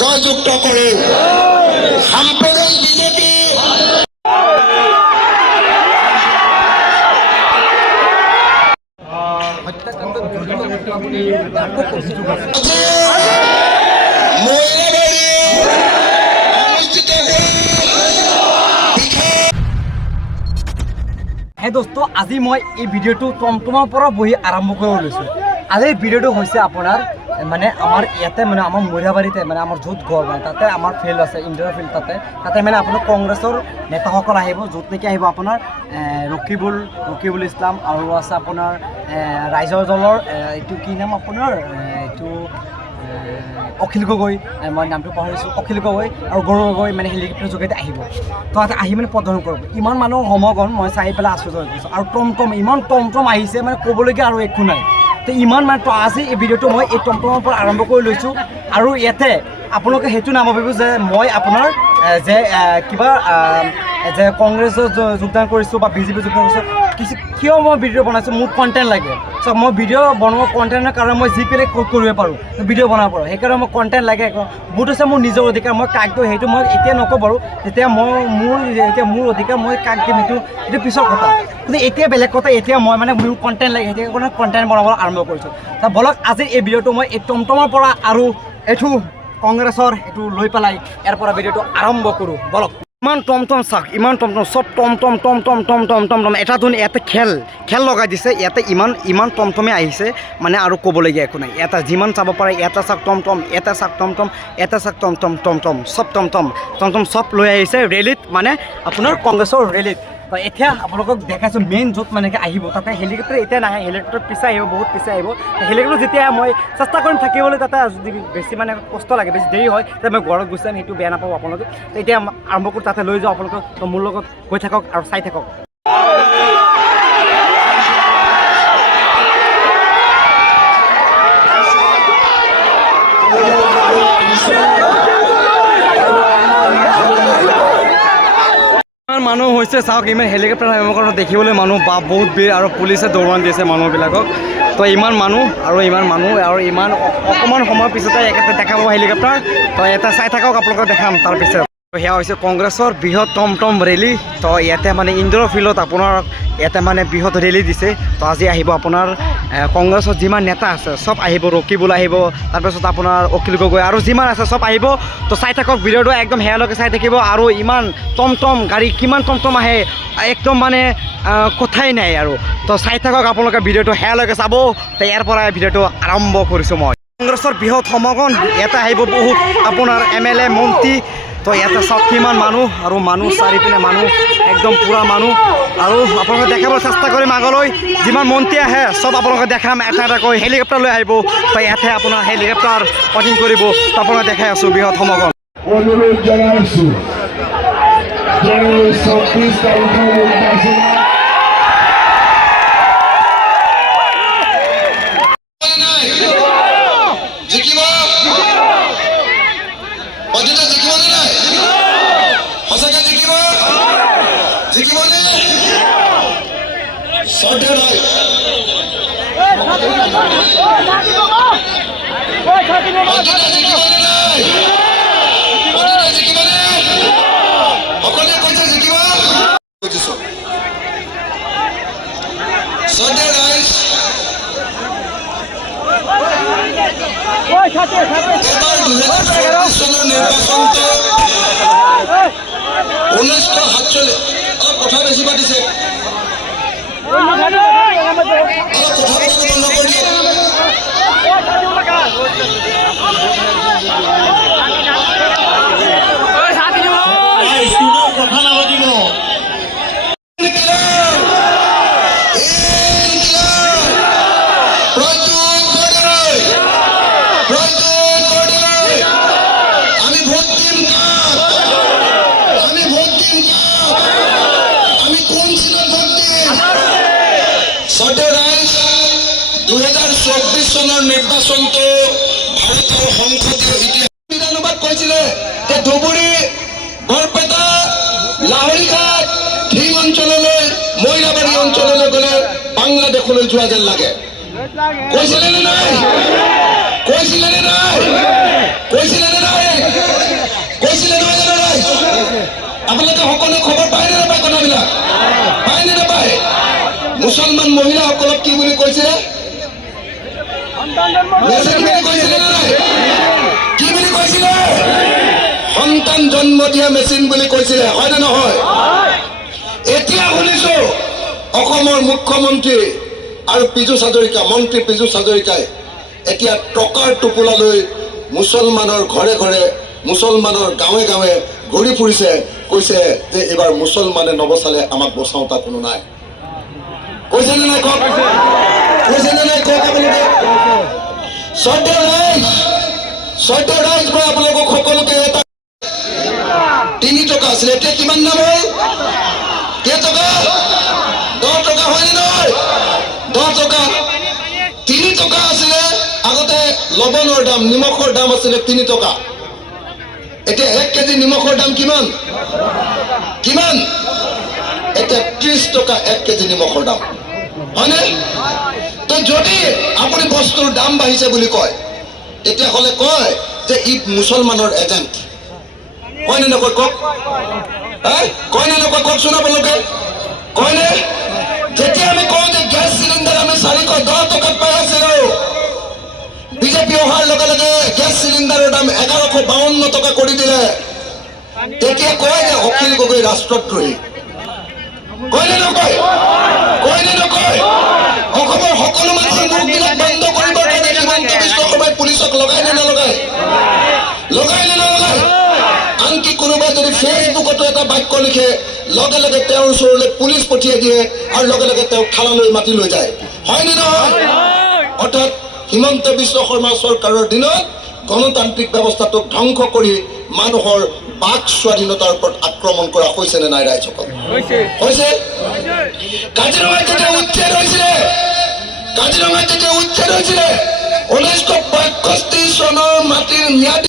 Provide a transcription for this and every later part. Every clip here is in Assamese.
জয়যুক্ত কৰে সাম্প্ৰদায়িক বিজেপি হে দোস্ত, আজি মই এই ভিডিঅ'টো টমটমৰ পৰা বহি আৰম্ভ কৰিব লৈছোঁ। আজি এই ভিডিঅ'টো হৈছে আপোনাৰ মানে আমাৰ ইয়াতে মানে আমাৰ মৰিয়াবাৰীতে মানে আমাৰ য'ত ঘৰ মানে তাতে আমাৰ ফিল্ড আছে, ইনডোৰ ফিল্ড তাতে মানে আপোনাৰ কংগ্ৰেছৰ নেতাসকল আহিব, য'ত নেকি আহিব আপোনাৰ ৰকিবুল ইছলাম আৰু আছে আপোনাৰ ৰাইজৰ দলৰ এইটো কি নাম আপোনাৰ এইটো অখিল গগৈ, মই নামটো পাহৰিছোঁ, অখিল গগৈ আৰু গৌৰৱ গগৈ মানে হেলিকপ্টাৰৰ যোগেদি আহিব। তো তাতে আহি মানে প্ৰদৰ্শন কৰিব। ইমান মানুহৰ সমাগম মই চাই পেলাই আশ্চৰ্য হৈ গৈছোঁ। আৰু টমটম ইমান টমটম আহিছে মানে ক'বলগীয়া আৰু একো নাই। তো ইমান মানে আজি এই ভিডিঅ'টো মই এই টমটমৰ পৰা আৰম্ভ কৰি লৈছোঁ। আৰু ইয়াতে আপোনালোকে সেইটো নাভাবিব যে মই আপোনাৰ যে কিবা যে কংগ্ৰেছত যোগদান কৰিছোঁ বা বিজেপি যোগদান কৰিছোঁ, কিয় মই ভিডিঅ' বনাইছোঁ, মোক কণ্টেণ্ট লাগে। চ' মই ভিডিঅ' বনোৱা কণ্টেণ্টৰ কাৰণে মই যি পেলাই কৰিব পাৰোঁ, ভিডিঅ' বনাব পাৰোঁ, সেইকাৰণে মই কণ্টেণ্ট লাগে। বহুত হৈছে মোৰ নিজৰ অধিকাৰ, মই কাক দিওঁ সেইটো মই এতিয়া নকওঁ বাৰু। যেতিয়া মোৰ অধিকাৰ মই কাক দিম সেইটো পিছৰ কথা। কিন্তু এতিয়া বেলেগ কথা, এতিয়া মই মানে মোৰ কণ্টেণ্ট লাগে, সেইটো কাৰণে কণ্টেণ্ট বনাবলৈ আৰম্ভ কৰিছোঁ। ত' বলক আজি এই ভিডিঅ'টো মই এই টমটমৰ পৰা আৰু এইটো কংগ্ৰেছৰ এইটো লৈ পেলাই ইয়াৰ পৰা ভিডিঅ'টো আৰম্ভ কৰোঁ বলক। ইমান টমটম চাওক, ইমান টমটম, চব টমটম এটা ধুন ইয়াতে খেল লগাই দিছে। ইয়াতে ইমান টমটমে আহিছে মানে আৰু ক'বলগীয়া একো নাই। এটা যিমান চাব পাৰে, এটা চাওক টমটম, এটা চাওক টমটম, এটা চাওক টমটম, চব টমটম চব লৈ আহিছে ৰেলীত, মানে আপোনাৰ কংগ্ৰেছৰ ৰেলীত। এতিয়া আপোনালোকক দেখাইছোঁ মেইন য'ত মানে আহিব। তাতে হেলিকপ্টাৰ এতিয়া নাহে, হেলিকপ্টাৰ পিছে আহিব, বহুত পিছে আহিব। হেলিকপ্টাৰ যেতিয়া মই চেষ্টা কৰিম থাকিবলৈ, তাতে যদি বেছি মানে কষ্ট লাগে, বেছি দেৰি হয়, তেতিয়া মই ঘৰত গুচি যাম, সেইটো বেয়া নাপাব আপোনালোকে। তো এতিয়া আৰম্ভ কৰি তাতে লৈ যাওঁ আপোনালোকক। তো মোৰ লগত গৈ থাকক আৰু চাই থাকক। মানুহ হৈছে চাওক, ইমান হেলিকপ্টাৰ নামিব দেখিবলৈ মানুহ বা বহুত ভিৰ, আৰু পুলিচে দৌৰান দিছে মানুহবিলাকক। তো ইমান মানুহ আৰু ইমান অকণমান সময়ৰ পিছতে দেখা পাব হেলিকপ্টাৰ। তো এটা চাই থাকক, আপোনালোকক দেখাম তাৰপিছত। সেয়া হৈছে কংগ্ৰেছৰ বৃহৎ টমটম ৰেলী। তো ইয়াতে মানে ইনডোৰ ফিল্ডত আপোনাৰ ইয়াতে মানে বৃহৎ ৰেলী দিছে। তো আজি আহিব আপোনাৰ কংগ্ৰেছৰ যিমান নেতা আছে চব আহিব, ৰকিবুল আহিব, তাৰপিছত আপোনাৰ অখিল গগৈ আৰু যিমান আছে চব আহিব। তো চাই থাকক ভিডিঅ'টো একদম সেয়ালৈকে চাই থাকিব। আৰু ইমান টমটম গাড়ী, কিমান টমটম আহে একদম মানে কথাই নাই আৰু। তো চাই থাকক আপোনালোকে ভিডিঅ'টো সেয়ালৈকে চাব। তো ইয়াৰ পৰা ভিডিঅ'টো আৰম্ভ কৰিছোঁ মই। কংগ্ৰেছৰ বৃহৎ সমাগম, ইয়াতে আহিব বহুত আপোনাৰ MLA মন্ত্ৰী। তো ইয়াতে চাওক কিমান মানুহ, আৰু মানুহ চাৰিপিনে মানুহ একদম পূৰা মানুহ। আৰু আপোনালোকে দেখাব চেষ্টা কৰিম আগলৈ, যিমান মন্ত্ৰী আহে চব আপোনালোকে দেখাম এটা এটাকৈ। হেলিকপ্টাৰ লৈ আহিব, তো ইয়াতে আপোনাৰ হেলিকপ্টাৰ পটিং কৰিব। তো আপোনালোকে দেখাই আছোঁ বৃহৎ সমাগম। অনুৰোধ জনাইছোঁ জানুৱাৰী ২৬ তাৰিখৰ নিৰ্বাচন কথা বেছি পাতিছে। কথা নাপাতিব। নিৰ্বাচনটো ভাৰতৰ সংসদীয় ইতিহাস অনুবাদ কৰিছিলে যে ধুবুৰী, বৰপেটা, লাহৰীঘাট, ঢিং অঞ্চললৈ, মইৰাবাৰী অঞ্চললৈ গ'লে বাংলাদেশলৈ যোৱা যেন লাগে। কৈছিলে নে নাই? কৈছিলে নে নাই? কৈছিলে নে নাই? মহিলাসকলক কি বুলি কৈছিলে? মেচিন বুলি কৈছিলে নে নাই? কি বুলি কৈছিলে? সন্তান জন্ম দিয়া মেচিন বুলি কৈছিলে, হয় নে নহয়? এতিয়া শুনিছো অসমৰ মুখ্যমন্ত্ৰী আৰু পীযুষ হাজৰিকা, মন্ত্ৰী পীযুষ হাজৰিকাই এতিয়া টকাৰ টোপোলা লৈ মুছলমানৰ ঘৰে ঘৰে, মুছলমানৰ গাঁৱে গাঁৱে ঘূৰি ফুৰিছে, কৈছে যে এইবাৰ মুছলমানে নবচালে আমাক বচাওঁতা কোনো নাই। কৈছে নে নাই কওক? কৈছে নে নাই কওক আপোনালোকে? শ্ৰদ্ধেয় ৰাইজ, মই আপোনালোকক সকলোকে এটা 3 টকা আছিলে, এতিয়া কিমান দাম হ'ল? কেই টকা? 10 টকা, হয়নে নহয়? 10 টকা। 3 টকা আছিলে আগতে লৱণৰ দাম, নিমখৰ দাম আছিলে 3 টকা। এতিয়া 1 কেজি নিমখৰ দাম কিমান? কিমান? এতিয়া 30 টকা 1 কেজি নিমখৰ দাম, হয়নে? তো যদি আপুনি বস্তুৰ দাম বাঢ়িছে বুলি কয়, তেতিয়াহ'লে কয় যে ই মুছলমানৰ এজেণ্ট, কয় নে নকয় কওক? কয় নে নকয় কওকচোন আপোনালোকে? কয়নে? যেতিয়া আমি কওঁ যে গেছ চিলিণ্ডাৰ আমি 410 টকাত পাই আছিলো, বিজেপি অহাৰ লগে লগে গেছ চিলিণ্ডাৰৰ দাম 1152 টকা কৰি দিলে, তেতিয়া কয় যে অখিল গগৈ ৰাষ্ট্ৰদ্ৰোহী, কয় নে নকয়? কয় নে নকয়? অসমৰ সকলো মানুহৰ মুখবিলাক বন্ধ কৰিবৰ কাৰণে হিমন্ত বিশ্ব শৰ্মাই পুলিচক লগাই নে নলগায়? লগাই নে নলগায়? আনকি কোনোবাই যদি ফেচবুকতো এটা বাক্য লিখে, লগে লগে তেওঁৰ ওচৰলৈ পুলিচ পঠিয়াই দিয়ে আৰু লগে লগে তেওঁক থানালৈ মাতি লৈ যায়, হয় নে নহয়? অৰ্থাৎ হিমন্ত বিশ্ব শৰ্মা চৰকাৰৰ দিনত গণতান্ত্ৰিক ব্যৱস্থাটোক ধ্বংস কৰি মানুহৰ বাক স্বাধীনতাৰ ওপৰত আক্ৰমণ কৰা হৈছে নে নাই ৰাইজসকল? হৈছে। কাজিৰঙাত যেতিয়া উচ্ছেদ হৈছিলে, 1965 চনৰ মাটিৰ ম্যাদ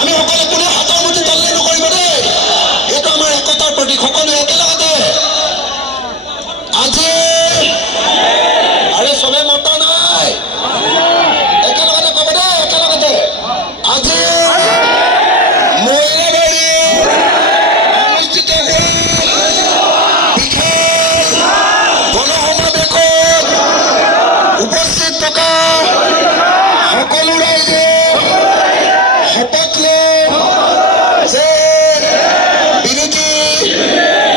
আমি সকলে কোনো হাতৰ মুঠি তললৈ নকৰিব দেই, এইটো আমাৰ একতাৰ প্ৰতীক। সকলোৱে একেলগতে আজি, আৰে চবে মতা নাই, একেলগতে কব দেই, একেলগতে আজি মহিলাবাৰী অনুষ্ঠিত বিশেষ গণসমাৱেশত উপস্থিত থকা সকলো ৰাইজে শপত লওঁ যে বিৰোধী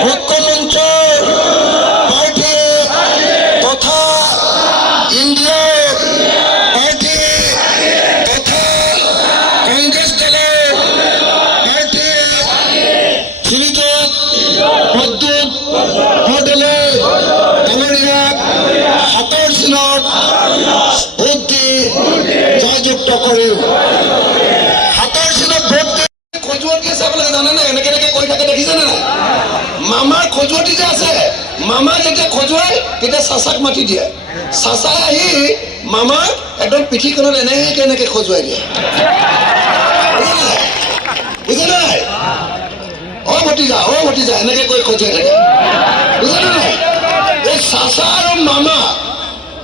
মুখ্যমন্ত্ৰী প্ৰাৰ্থী তথা ইণ্ডিয়াৰ প্ৰাৰ্থী তথা কংগ্ৰেছ দলৰ প্ৰাৰ্থী শ্ৰীযুত প্ৰদ্যুৎ বৰদলৈ ডাঙৰীয়াক হাতৰ চিনত ভোট দি জয়যুক্ত কৰিম। হাতৰ চিনত ভোট দি খজুৱতী আছে, আপোনালোকে জানেনে? এনেকে এনেকে কৈ থাকে, দেখিছেনে নাই? মামাৰ খজুৱতী যে আছে, মামা যেতিয়া খজুৱাই তেতিয়া চাচাক মাতি দিয়ে, চাচাই আহি মামাক একদম পিঠিখনত এনেকে এনেকে খজুৱাই দিয়ে, বুজিছে নাই? অ ভতিজা এনেকে কৈ খজুৱাই থাকে, বুজিছে নাই? এই চাচা আৰু মামা,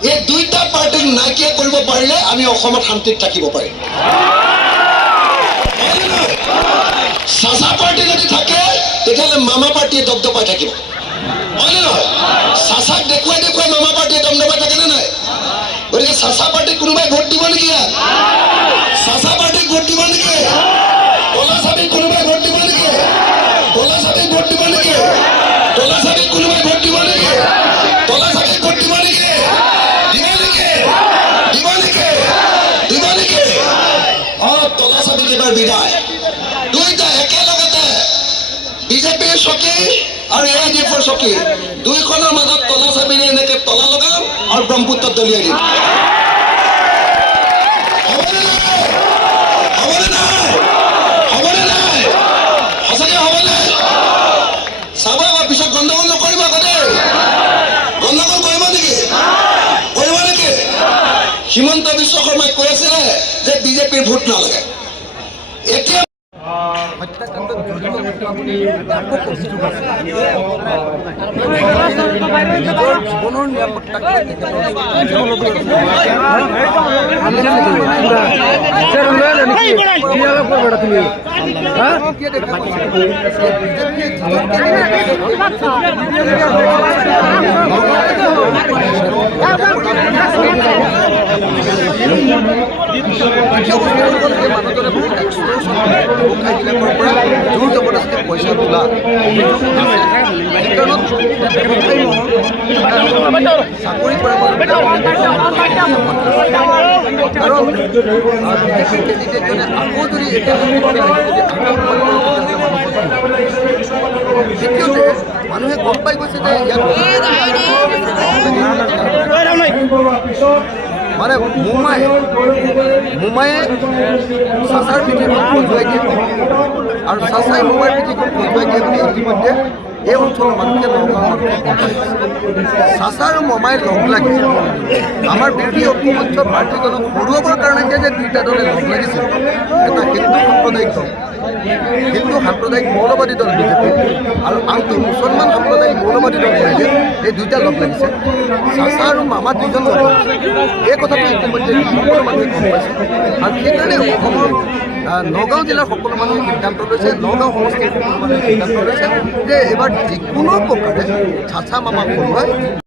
এই দুইটা পাৰ্টিক নাইকিয়া কৰিব পাৰিলে আমি অসমত শান্তিত থাকিব পাৰিম। চাচা পাৰ্টি যদি থাকে তেতিয়াহ'লে মামা পাৰ্টিয়ে দপদপাই থাকিব, হয় নে নহয়? চাচাক দেখুৱাই দেখুৱাই মামা পাৰ্টিয়ে দপদপাই থাকে নে নাই? গতিকে চাচা পাৰ্টিক কোনোবাই ভোট দিব নেকি? চাচা পাৰ্টিক ভোট দিব নেকি? তলা চাবিক কোনোবাই ভোট দিব নেকি? তলা চাবিক ভোট দিব নেকি? তলা চাবিক কোনোবাই ভোট দিব নেকি? তলা চাবিক ভোট দিব নেকি? তলা চাবিক এবাৰ বিদায়। দুইটা একেলগতে বিজেপিৰ চকী আৰু AIDFৰ চকী, দুইখনৰ মাজত তলা চাবিৰে এনেকে তলা লগাম আৰু ব্ৰহ্মপুত্ৰত দলিয়াই দিম। হ'বনে নাই? হ'বনে নাই? সঁচাকে হ'বনে? চাব পিছত গণ্ডগোল নকৰিব আকৌ দেই। গণ্ডগোল কৰিব নেকি? কৰিব নেকি? হিমন্ত বিশ্ব শৰ্মাই কৈ আছিলে যে বিজেপিৰ ভোট নালাগে এতিয়া হত্যাকাণ্ডত জড়িত আপুনি ব্যাপক অভিযোগ আছে নিজৰ জীৱনৰ নিৰাপত্তাক লৈ জোৰ জবৰদস্তি পইচা তোলা চাকৰি কৰে কাৰণ বিজেপি কেণ্ডিডেটজনে আকৌ যদি দ্বিতীয়তে মানুহে গম পাই গৈছে যে ইয়াত মানে মোমায়ে চাচাৰ পিঠিখন খজুৱাই দিয়ে আৰু চাচাই মোমাইৰ পিঠিখন খজুৱাই দিয়ে বুলি ইতিমধ্যে এই অঞ্চলৰ মানুহে নগাঁৱৰ মানুহে গম পাইছে চাচা আৰু মোমাই লগ লাগিছে আমাৰ বিৰোধী ঐক্যমঞ্চ প্ৰাৰ্থীজনক হৰুৱাবৰ কাৰণে যে দুইটা দলে লগ লাগিছিল এটা হিন্দু সাম্প্ৰদায়িক মৌলবাদী দল বিজেপি আৰু আনটো মুছলমান সাম্প্ৰদায়িক মৌলবাদী দল বিজেপি এই দুইটা লগ লাগিছে চাচা আৰু মামা দুইজন লগ লাগিছে এই কথাটো ইতিমধ্যে সকলো মানুহে গম পাইছে আৰু সেইকাৰণে অসমৰ নগাঁও জিলাৰ সকলো মানুহে সিদ্ধান্ত লৈছে নগাঁও সমষ্টিৰ সকলো মানুহে সিদ্ধান্ত লৈছে যে এইবাৰ যিকোনো প্ৰকাৰে চাচা মামা হৰুৱাই